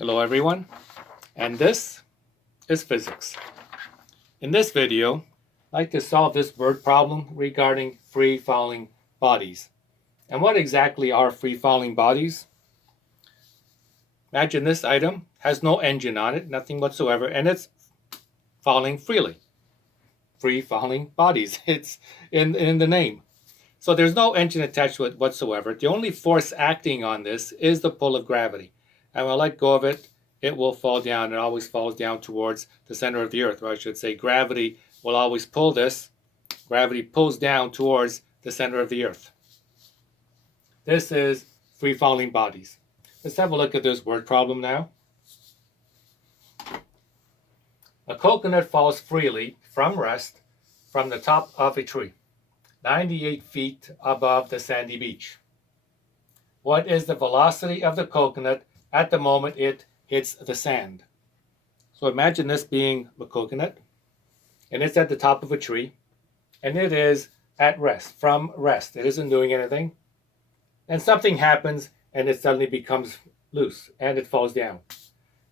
Hello everyone, and this is physics. In this video, I'd like to solve this word problem regarding free-falling bodies. And what exactly are free-falling bodies? Imagine this item has no engine on it, nothing whatsoever, and it's falling freely. Free-falling bodies, it's in the name. So there's no engine attached to it whatsoever. The only force acting on this is the pull of gravity. And when I let go of it, it will fall down. It always falls down towards the center of the earth, or I should say gravity will always pull this. Gravity pulls down towards the center of the earth. This is free-falling bodies. Let's have a look at this word problem now. A coconut falls freely from rest from the top of a tree, 98 feet above the sandy beach. What is the velocity of the coconut at the moment it hits the sand? So imagine this being a coconut, and it's at the top of a tree, and it is at rest, from rest. It isn't doing anything. And something happens, and it suddenly becomes loose, and it falls down.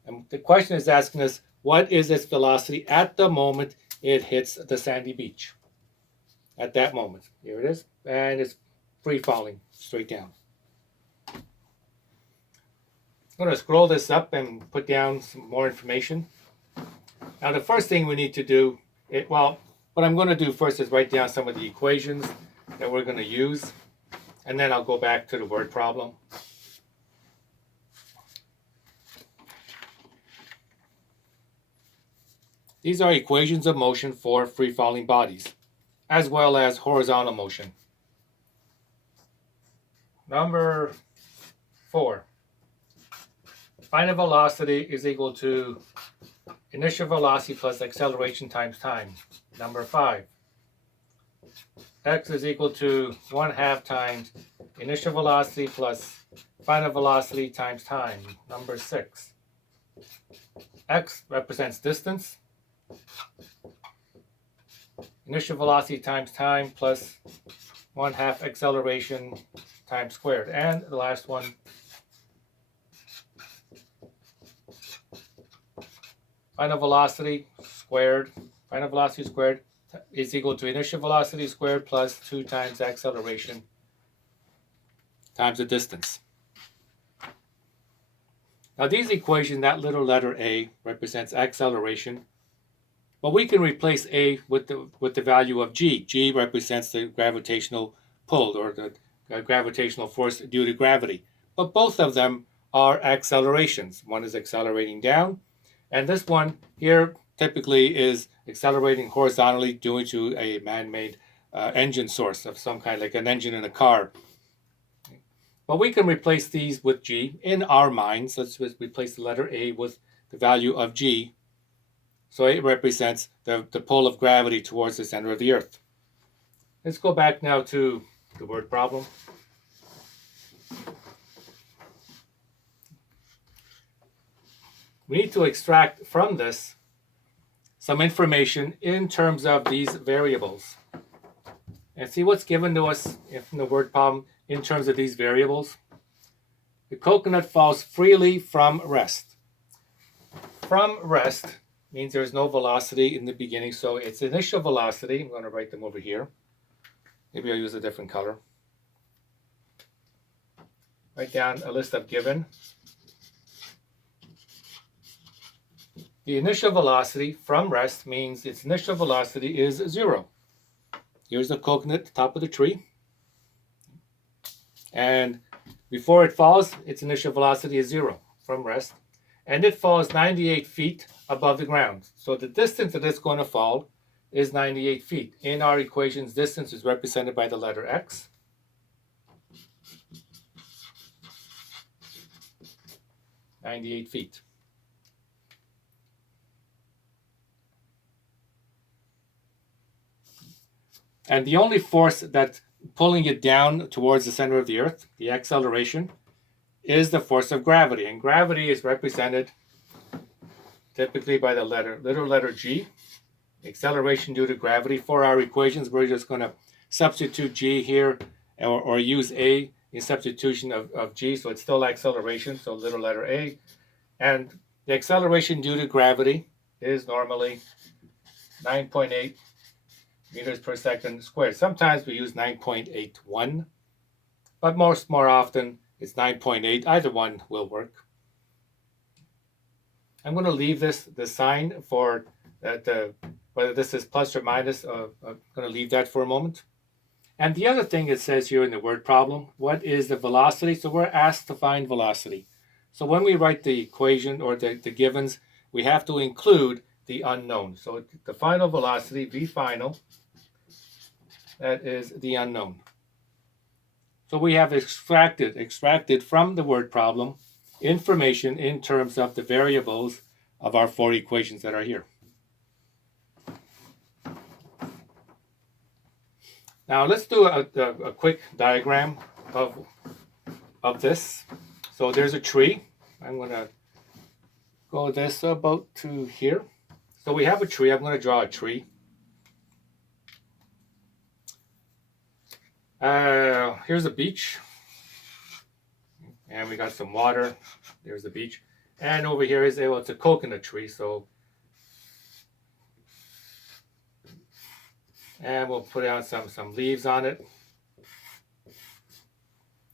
And the question is asking us, what is its velocity at the moment it hits the sandy beach? At that moment. Here it is, and it's free falling straight down. I'm going to scroll this up and put down some more information. Now the first thing we need to do, what I'm going to do first is write down some of the equations that we're going to use, and then I'll go back to the word problem. These are equations of motion for free-falling bodies, as well as horizontal motion. Number 4. Final velocity is equal to initial velocity plus acceleration times time. Number 5. X is equal to 1/2 times initial velocity plus final velocity times time. Number 6. X represents distance. Initial velocity times time plus 1/2 acceleration times squared. And the last one, final velocity squared is equal to initial velocity squared plus 2 times acceleration times the distance. Now these equations, that little letter a represents acceleration, but we can replace a with the value of g. G represents the gravitational pull, or the gravitational force due to gravity. But both of them are accelerations. One is accelerating down, and this one here typically is accelerating horizontally due to a man-made engine source of some kind, like an engine in a car. But we can replace these with g in our minds. Let's replace the letter a with the value of g. So it represents the pull of gravity towards the center of the earth. Let's go back now to the word problem. We need to extract from this some information in terms of these variables. And see what's given to us in the word problem in terms of these variables. The coconut falls freely from rest. From rest means there's no velocity in the beginning, so its initial velocity, I'm going to write them over here. Maybe I'll use a different color. Write down a list of given. The initial velocity from rest means its initial velocity is 0. Here's the coconut at the top of the tree. And before it falls, its initial velocity is 0 from rest. And it falls 98 feet above the ground. So the distance that it's going to fall is 98 feet. In our equations, distance is represented by the letter x. (98 feet). And the only force that's pulling it down towards the center of the earth, the acceleration, is the force of gravity. And gravity is represented typically by the little letter g. Acceleration due to gravity. For our equations, we're just going to substitute g here, or use a in substitution of g, so it's still acceleration, so little letter a. And the acceleration due to gravity is normally 9.8 meters per second squared. Sometimes we use 9.81, but more often it's 9.8. Either one will work. I'm going to leave the sign for whether this is plus or minus. I'm going to leave that for a moment. And the other thing it says here in the word problem, what is the velocity? So we're asked to find velocity. So when we write the equation or the givens, we have to include the unknown. So the final velocity, V final, that is the unknown. So we have extracted from the word problem information in terms of the variables of our four equations that are here. Now let's do a quick diagram of this. So there's a tree. I'm going to go this about to here. So we have a tree. I'm going to draw a tree. Here's a beach. And we got some water. There's the beach. And over here is, well, it's a coconut tree. So, and we'll put down some leaves on it.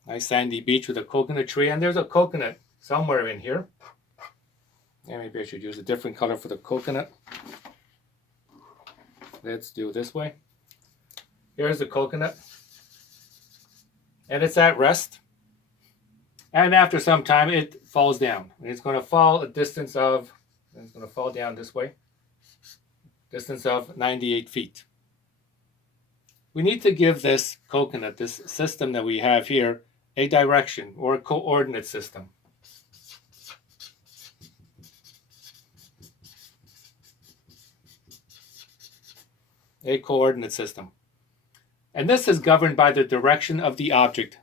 Nice sandy beach with a coconut tree. And there's a coconut somewhere in here. And maybe I should use a different color for the coconut. Let's do it this way. Here's the coconut. And it's at rest. And after some time, it falls down. It's going to fall a distance of, it's going to fall down this way, distance of 98 feet. We need to give this coconut, this system that we have here, a direction or a coordinate system. A coordinate system. And this is governed by the direction of the object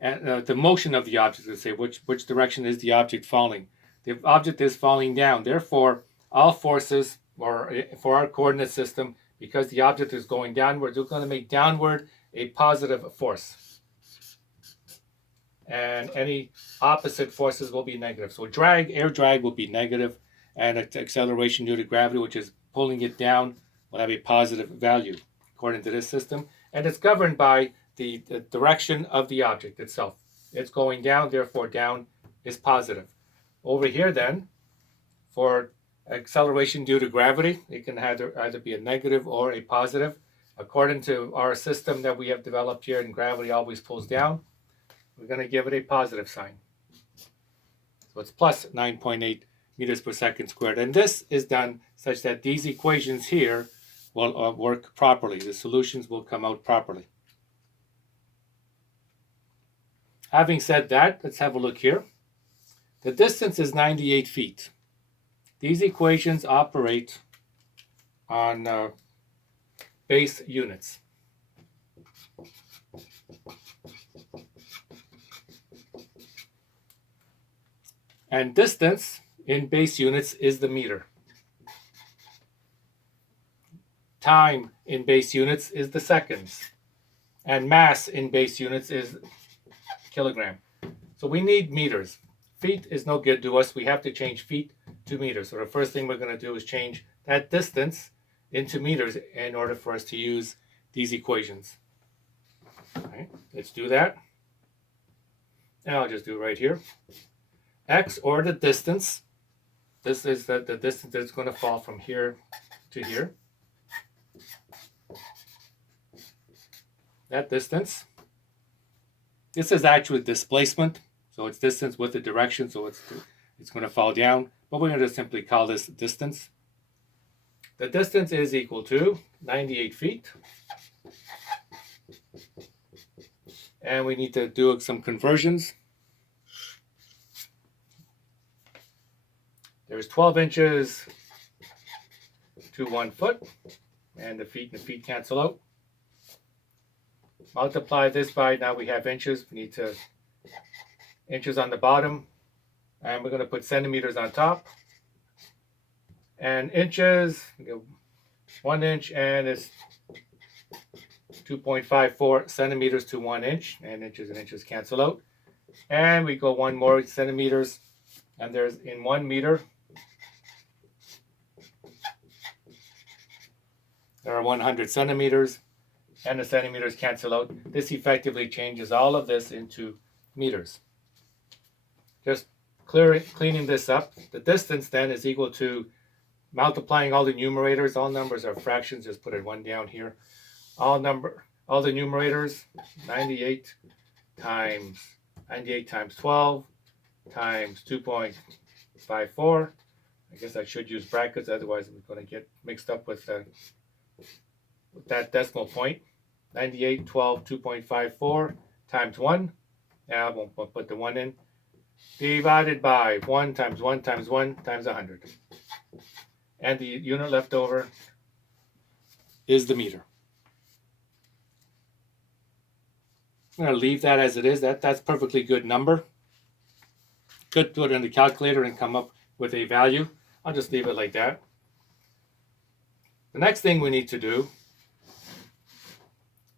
and the motion of the object, let's say, which direction is the object falling. The object is falling down. Therefore, all forces, or for our coordinate system, because the object is going downward, we're going to make downward a positive force. And any opposite forces will be negative. So air drag will be negative, and acceleration due to gravity, which is pulling it down, will have a positive value according to this system. And it's governed by the direction of the object itself. It's going down, therefore down is positive. Over here then, for acceleration due to gravity, it can either be a negative or a positive. According to our system that we have developed here, and gravity always pulls down, we're going to give it a positive sign. So it's plus 9.8 meters per second squared. And this is done such that these equations here will work properly. The solutions will come out properly. Having said that, let's have a look here. The distance is 98 feet. These equations operate on base units. And distance in base units is the meter. Time in base units is the seconds. And mass in base units is kilogram. So we need meters. Feet is no good to us. We have to change feet to meters. So the first thing we're going to do is change that distance into meters in order for us to use these equations. All right, let's do that. And I'll just do it right here. X, or the distance. This is the distance that's going to fall from here to here. That distance. This is actually displacement. So it's distance with the direction. So it's going to fall down. But we're going to simply call this distance. The distance is equal to 98 feet. And we need to do some conversions. There's 12 inches to 1 foot. And the feet cancel out. Multiply this by, now we have inches. We need to inches on the bottom. And we're going to put centimeters on top. And inches, 1 inch, and it's 2.54 centimeters to 1 inch. And inches cancel out. And we go one more centimeters and there's in 1 meter, there are 100 centimeters, and the centimeters cancel out. This effectively changes all of this into meters. Just cleaning this up, the distance then is equal to multiplying all the numerators. All numbers are fractions, just put it 1 down here. All the numerators, 98 times 12 times 2.54. I guess I should use brackets, otherwise I'm going to get mixed up with that decimal point. 98, 12, 2.54 times 1. Now I won't put the 1 in. Divided by 1 times 1 times 1 times 100. And the unit left over is the meter. I'm going to leave that as it is. That's perfectly good number. Could put it in the calculator and come up with a value. I'll just leave it like that. The next thing we need to do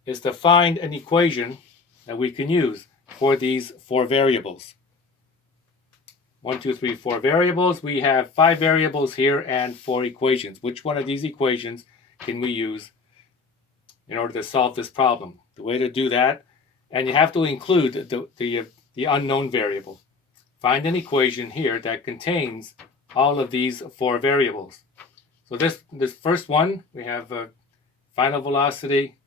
is to find an equation that we can use for these 4 variables. 1, 2, 3, 4 variables. We have 5 variables here and 4 equations. Which one of these equations can we use in order to solve this problem? The way to do that, and you have to include the unknown variable. Find an equation here that contains all of these 4 variables. So this first one, we have final velocity,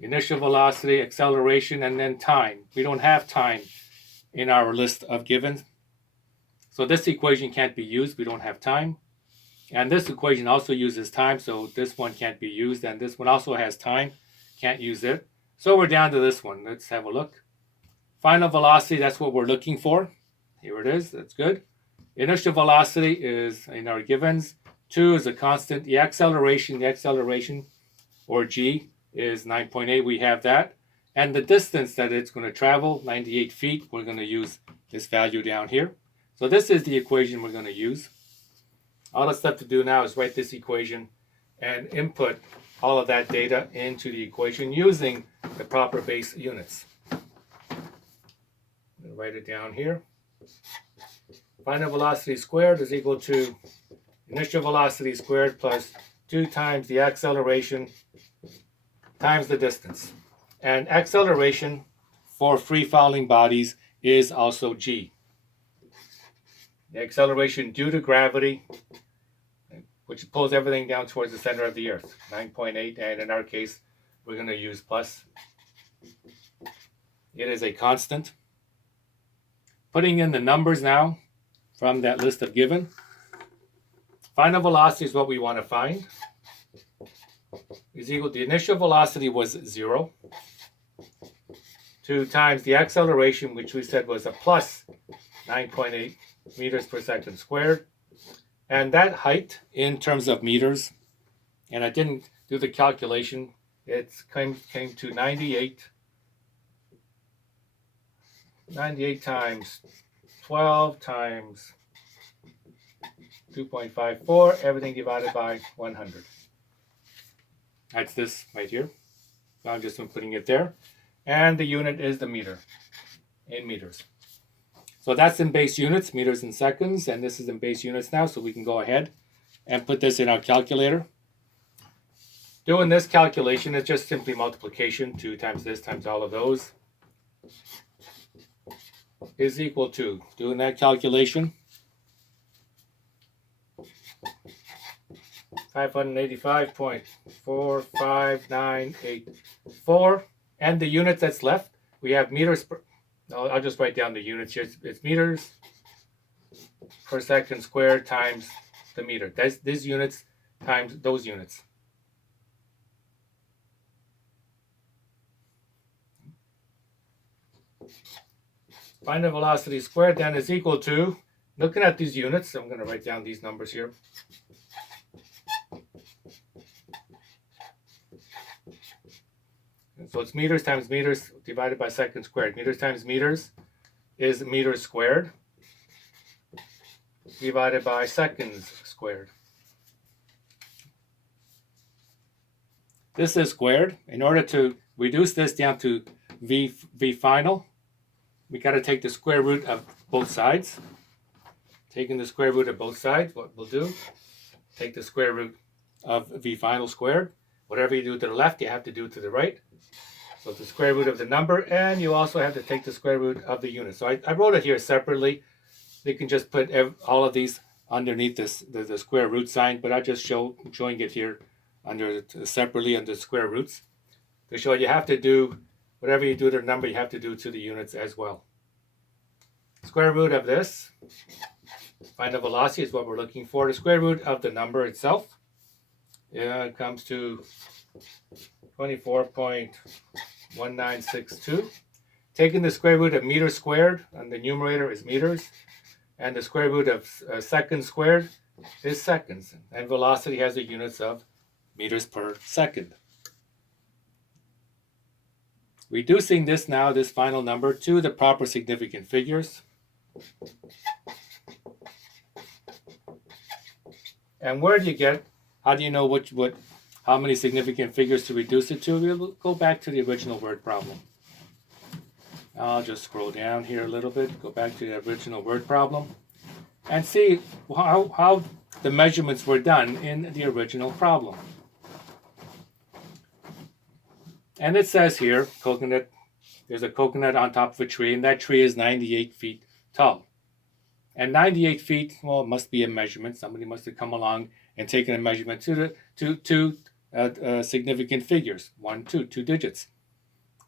initial velocity, acceleration, and then time. We don't have time in our list of givens. So this equation can't be used. We don't have time. And this equation also uses time, so this one can't be used. And this one also has time. Can't use it. So we're down to this one. Let's have a look. Final velocity, that's what we're looking for. Here it is. That's good. Initial velocity is in our givens. 2 is a constant. The acceleration, or g, is 9.8. We have that. And the distance that it's going to travel, 98 feet, we're going to use this value down here. So this is the equation we're going to use. All that's left to do now is write this equation and input all of that data into the equation using the proper base units. Write it down here. Final velocity squared is equal to initial velocity squared plus 2 times the acceleration times the distance. And acceleration for free-falling bodies is also g. The acceleration due to gravity, which pulls everything down towards the center of the earth, 9.8, and in our case, we're going to use plus. It is a constant. Putting in the numbers now from that list of given. Final velocity is what we want to find. Is equal to the initial velocity was 0. 2 times the acceleration, which we said was a plus 9.8 meters per second squared. And that height in terms of meters, and I didn't do the calculation, it came to 98 times 12 times 2.54, everything divided by 100. That's this right here. I'm just putting it there. And the unit is the meter, in meters. So that's in base units, meters and seconds, and this is in base units now, so we can go ahead and put this in our calculator. Doing this calculation is just simply multiplication. 2 times this times all of those is equal to, doing that calculation, 585.45984. And the unit that's left, we have meters per, I'll just write down the units here. It's meters per second squared times the meter. That's these units times those units. Final velocity squared then is equal to, looking at these units, I'm going to write down these numbers here. So it's meters times meters divided by seconds squared. Meters times meters is meters squared divided by seconds squared. This is squared. In order to reduce this down to v final, we got to take the square root of both sides. taking the square root of both sides, what we'll do, take the square root of v final squared. Whatever you do to the left, you have to do to the right. So it's the square root of the number, and you also have to take the square root of the unit. So I wrote it here separately. You can just put all of these underneath the square root sign, but I'm just showing it here separately under square roots to show you have to do whatever you do to the number, you have to do to the units as well. Square root of this, find the velocity is what we're looking for. The square root of the number itself, it comes to 24.1962. Taking the square root of meters squared, and the numerator is meters, and the square root of seconds squared is seconds. And velocity has the units of meters per second. Reducing this final number to the proper significant figures. And where do you get, how do you know how many significant figures to reduce it to? We'll go back to the original word problem. I'll just scroll down here a little bit, go back to the original word problem, and see how the measurements were done in the original problem. And it says here, coconut, there's a coconut on top of a tree, and that tree is 98 feet tall. And 98 feet, well, it must be a measurement. Somebody must have come along and taken a measurement to two significant figures, 1, 2 digits.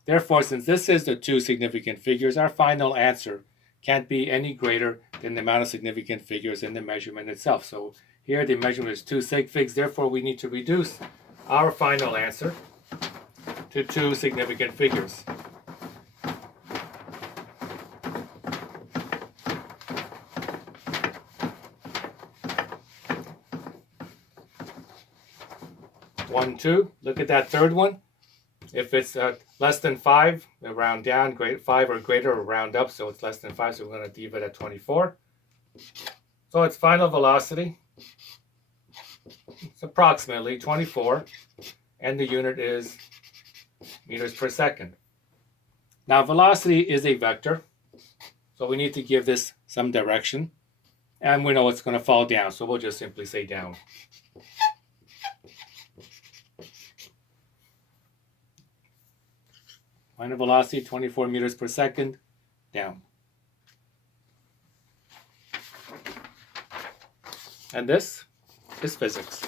Therefore, since this is the two significant figures, our final answer can't be any greater than the amount of significant figures in the measurement itself. So here the measurement is 2 sig figs. Therefore, we need to reduce our final answer to 2 significant figures. One, 2. Look at that third one. If it's less than 5, round down. 5 or greater, or round up. So it's less than 5. So we're going to leave it at 24. So its final velocity is approximately 24, and the unit is meters per second. Now velocity is a vector, so we need to give this some direction, and we know it's going to fall down, so we'll just simply say down. Final velocity 24 meters per second, down. And this is physics.